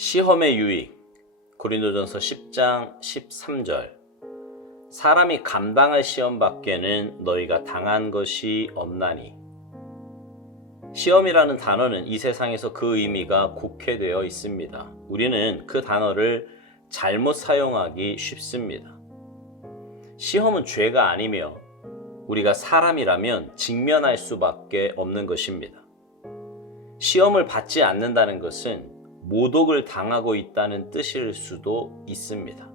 시험의 유익. 고린도전서 10장 13절. 사람이 감당할 시험 밖에는 너희가 당한 것이 없나니. 시험이라는 단어는 이 세상에서 그 의미가 국해되어 있습니다. 우리는 그 단어를 잘못 사용하기 쉽습니다. 시험은 죄가 아니며 우리가 사람이라면 직면할 수밖에 없는 것입니다. 시험을 받지 않는다는 것은 모독을 당하고 있다는 뜻일 수도 있습니다.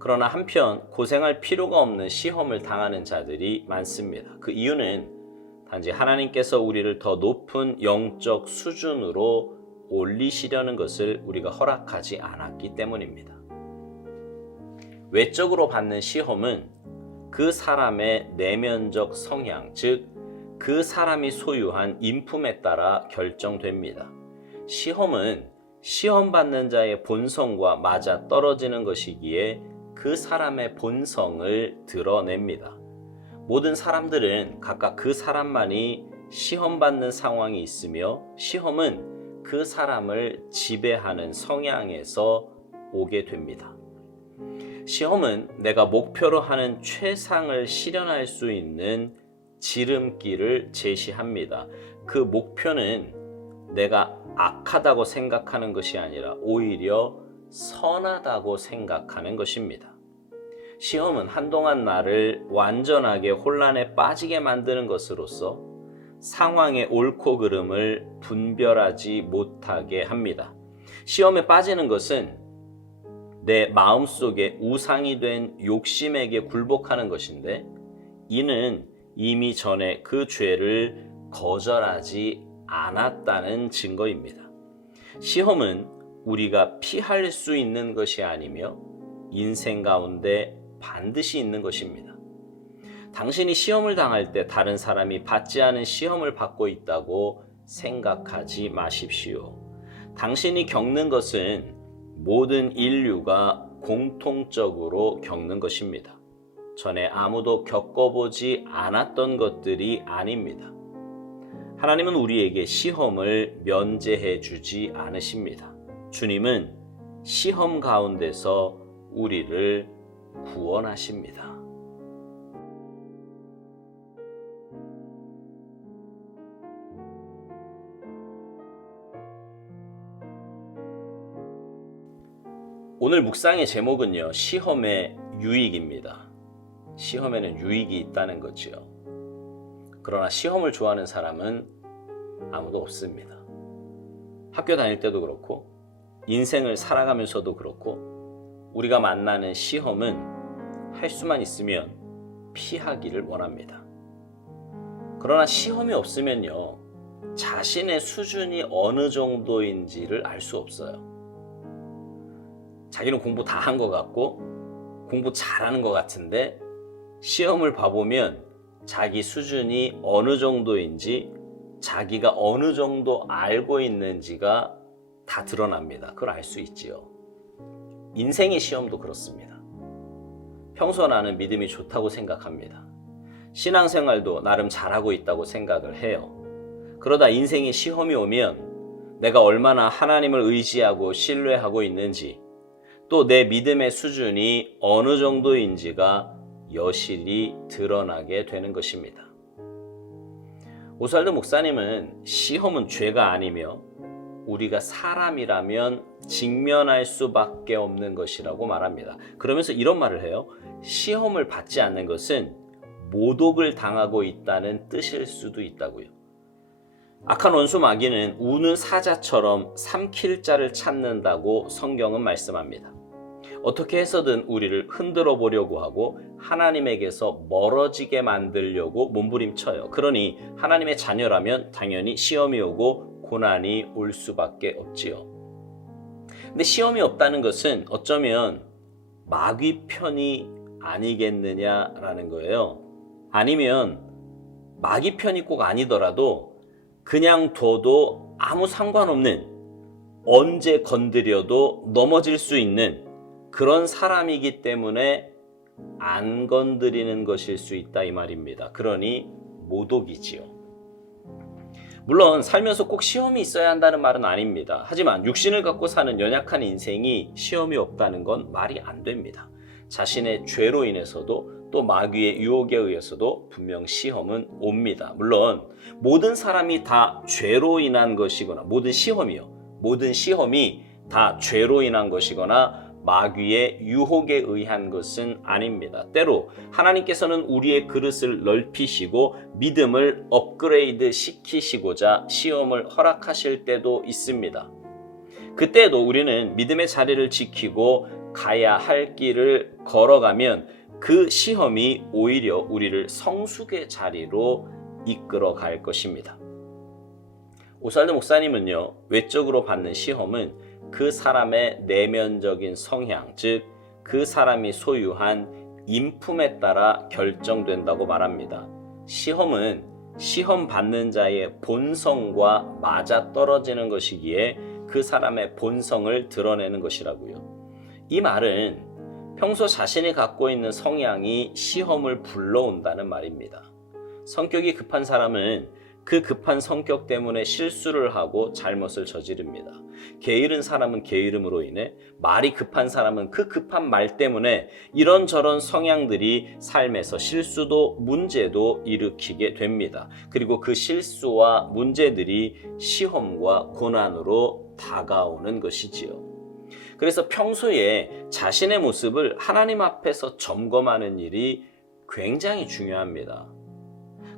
그러나 한편 고생할 필요가 없는 시험을 당하는 자들이 많습니다. 그 이유는 단지 하나님께서 우리를 더 높은 영적 수준으로 올리시려는 것을 우리가 허락하지 않았기 때문입니다. 외적으로 받는 시험은 그 사람의 내면적 성향, 즉 그 사람이 소유한 인품에 따라 결정됩니다. 시험은 시험 받는 자의 본성과 맞아 떨어지는 것이기에 그 사람의 본성을 드러냅니다. 모든 사람들은 각각 그 사람만이 시험 받는 상황이 있으며 시험은 그 사람을 지배하는 성향에서 오게 됩니다. 시험은 내가 목표로 하는 최상을 실현할 수 있는 지름길을 제시합니다. 그 목표는 내가 악하다고 생각하는 것이 아니라 오히려 선하다고 생각하는 것입니다. 시험은 한동안 나를 완전하게 혼란에 빠지게 만드는 것으로서 상황의 옳고 그름을 분별하지 못하게 합니다. 시험에 빠지는 것은 내 마음속에 우상이 된 욕심에게 굴복하는 것인데 이는 이미 전에 그 죄를 거절하지 않았다는 증거입니다. 시험은 우리가 피할 수 있는 것이 아니며 인생 가운데 반드시 있는 것입니다. 당신이 시험을 당할 때 다른 사람이 받지 않은 시험을 받고 있다고 생각하지 마십시오. 당신이 겪는 것은 모든 인류가 공통적으로 겪는 것입니다. 전에 아무도 겪어보지 않았던 것들이 아닙니다. 하나님은 우리에게 시험을 면제해 주지 않으십니다. 주님은 시험 가운데서 우리를 구원하십니다. 오늘 묵상의 제목은요, 시험의 유익입니다. 시험에는 유익이 있다는 거지요. 그러나 시험을 좋아하는 사람은 아무도 없습니다. 학교 다닐 때도 그렇고 인생을 살아가면서도 그렇고 우리가 만나는 시험은 할 수만 있으면 피하기를 원합니다. 그러나 시험이 없으면요, 자신의 수준이 어느 정도인지를 알 수 없어요. 자기는 공부 다 한 것 같고 공부 잘하는 것 같은데 시험을 봐보면 자기 수준이 어느 정도인지 자기가 어느 정도 알고 있는지가 다 드러납니다. 그걸 알 수 있지요. 인생의 시험도 그렇습니다. 평소 나는 믿음이 좋다고 생각합니다. 신앙생활도 나름 잘하고 있다고 생각을 해요. 그러다 인생의 시험이 오면 내가 얼마나 하나님을 의지하고 신뢰하고 있는지 또 내 믿음의 수준이 어느 정도인지가 여실히 드러나게 되는 것입니다. 오스왈드 목사님은 시험은 죄가 아니며 우리가 사람이라면 직면할 수밖에 없는 것이라고 말합니다. 그러면서 이런 말을 해요. 시험을 받지 않는 것은 모독을 당하고 있다는 뜻일 수도 있다고요. 악한 원수 마귀는 우는 사자처럼 삼킬 자를 찾는다고 성경은 말씀합니다. 어떻게 해서든 우리를 흔들어 보려고 하고 하나님에게서 멀어지게 만들려고 몸부림쳐요. 그러니 하나님의 자녀라면 당연히 시험이 오고 고난이 올 수밖에 없지요. 근데 시험이 없다는 것은 어쩌면 마귀 편이 아니겠느냐라는 거예요. 아니면 마귀 편이 꼭 아니더라도 그냥 둬도 아무 상관없는, 언제 건드려도 넘어질 수 있는 그런 사람이기 때문에 안 건드리는 것일 수 있다 이 말입니다. 그러니 모독이지요. 물론 살면서 꼭 시험이 있어야 한다는 말은 아닙니다. 하지만 육신을 갖고 사는 연약한 인생이 시험이 없다는 건 말이 안 됩니다. 자신의 죄로 인해서도 또 마귀의 유혹에 의해서도 분명 시험은 옵니다. 물론 모든 사람이 다 죄로 인한 것이거나 모든 시험이 다 죄로 인한 것이거나 마귀의 유혹에 의한 것은 아닙니다. 때로 하나님께서는 우리의 그릇을 넓히시고 믿음을 업그레이드 시키시고자 시험을 허락하실 때도 있습니다. 그때도 우리는 믿음의 자리를 지키고 가야 할 길을 걸어가면 그 시험이 오히려 우리를 성숙의 자리로 이끌어 갈 것입니다. 오스왈드 목사님은요, 외적으로 받는 시험은 그 사람의 내면적인 성향, 즉 그 사람이 소유한 인품에 따라 결정된다고 말합니다. 시험은 시험 받는 자의 본성과 맞아떨어지는 것이기에 그 사람의 본성을 드러내는 것이라고요. 이 말은 평소 자신이 갖고 있는 성향이 시험을 불러온다는 말입니다. 성격이 급한 사람은 그 급한 성격 때문에 실수를 하고 잘못을 저지릅니다. 게으른 사람은 게으름으로 인해, 말이 급한 사람은 그 급한 말 때문에 이런저런 성향들이 삶에서 실수도 문제도 일으키게 됩니다. 그리고 그 실수와 문제들이 시험과 고난으로 다가오는 것이지요. 그래서 평소에 자신의 모습을 하나님 앞에서 점검하는 일이 굉장히 중요합니다.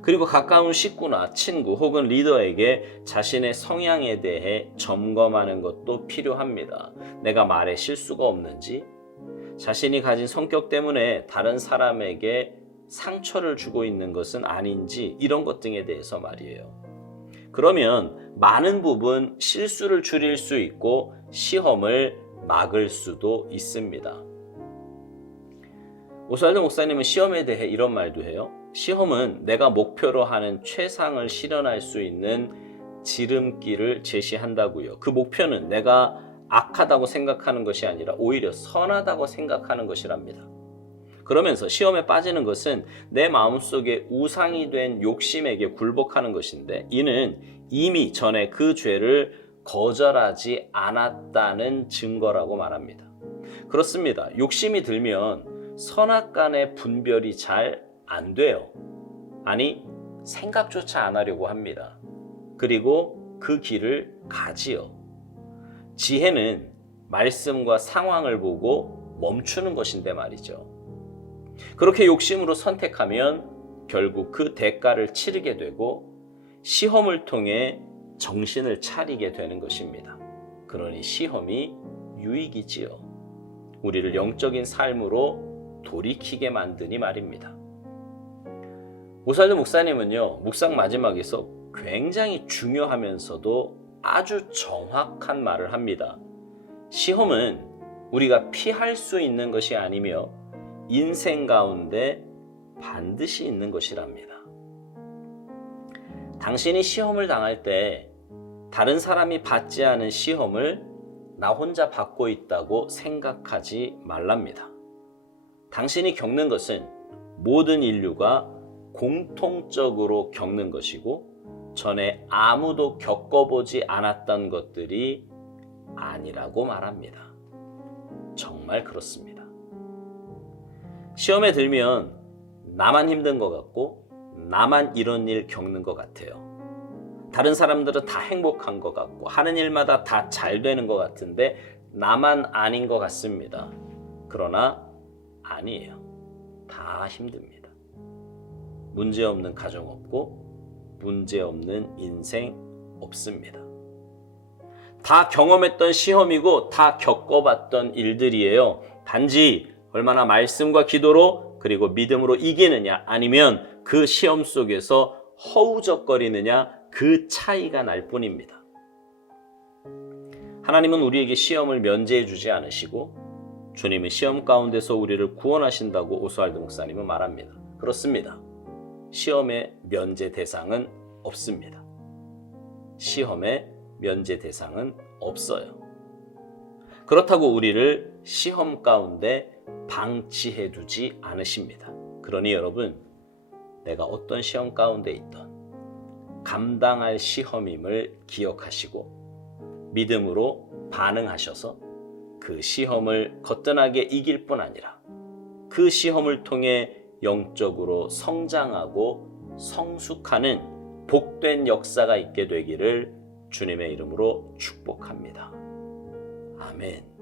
그리고 가까운 식구나 친구 혹은 리더에게 자신의 성향에 대해 점검하는 것도 필요합니다. 내가 말에 실수가 없는지, 자신이 가진 성격 때문에 다른 사람에게 상처를 주고 있는 것은 아닌지, 이런 것 등에 대해서 말이에요. 그러면 많은 부분 실수를 줄일 수 있고 시험을 막을 수도 있습니다. 오스왈드 목사님은 시험에 대해 이런 말도 해요. 시험은 내가 목표로 하는 최상을 실현할 수 있는 지름길을 제시한다고요. 그 목표는 내가 악하다고 생각하는 것이 아니라 오히려 선하다고 생각하는 것이랍니다. 그러면서 시험에 빠지는 것은 내 마음속에 우상이 된 욕심에게 굴복하는 것인데, 이는 이미 전에 그 죄를 거절하지 않았다는 증거라고 말합니다. 그렇습니다. 욕심이 들면 선악간의 분별이 잘 안 돼요. 아니, 생각조차 안 하려고 합니다. 그리고 그 길을 가지요. 지혜는 말씀과 상황을 보고 멈추는 것인데 말이죠. 그렇게 욕심으로 선택하면 결국 그 대가를 치르게 되고 시험을 통해 정신을 차리게 되는 것입니다. 그러니 시험이 유익이지요. 우리를 영적인 삶으로 돌이키게 만드니 말입니다. 오스왈드 목사님은요, 묵상 마지막에서 굉장히 중요하면서도 아주 정확한 말을 합니다. 시험은 우리가 피할 수 있는 것이 아니며 인생 가운데 반드시 있는 것이랍니다. 당신이 시험을 당할 때 다른 사람이 받지 않은 시험을 나 혼자 받고 있다고 생각하지 말랍니다. 당신이 겪는 것은 모든 인류가 공통적으로 겪는 것이고 전에 아무도 겪어보지 않았던 것들이 아니라고 말합니다. 정말 그렇습니다. 시험에 들면 나만 힘든 것 같고 나만 이런 일 겪는 것 같아요. 다른 사람들은 다 행복한 것 같고 하는 일마다 다 잘 되는 것 같은데 나만 아닌 것 같습니다. 그러나 아니에요. 다 힘듭니다. 문제없는 가정 없고 문제없는 인생 없습니다. 다 경험했던 시험이고 다 겪어봤던 일들이에요. 단지 얼마나 말씀과 기도로 그리고 믿음으로 이기느냐 아니면 그 시험 속에서 허우적거리느냐, 그 차이가 날 뿐입니다. 하나님은 우리에게 시험을 면제해 주지 않으시고 주님은 시험 가운데서 우리를 구원하신다고 오스왈드 목사님은 말합니다. 그렇습니다. 시험의 면제 대상은 없습니다. 시험의 면제 대상은 없어요. 그렇다고 우리를 시험 가운데 방치해 두지 않으십니다. 그러니 여러분, 내가 어떤 시험 가운데 있던 감당할 시험임을 기억하시고 믿음으로 반응하셔서 그 시험을 거뜬하게 이길 뿐 아니라 그 시험을 통해 영적으로 성장하고 성숙하는 복된 역사가 있게 되기를 주님의 이름으로 축복합니다. 아멘.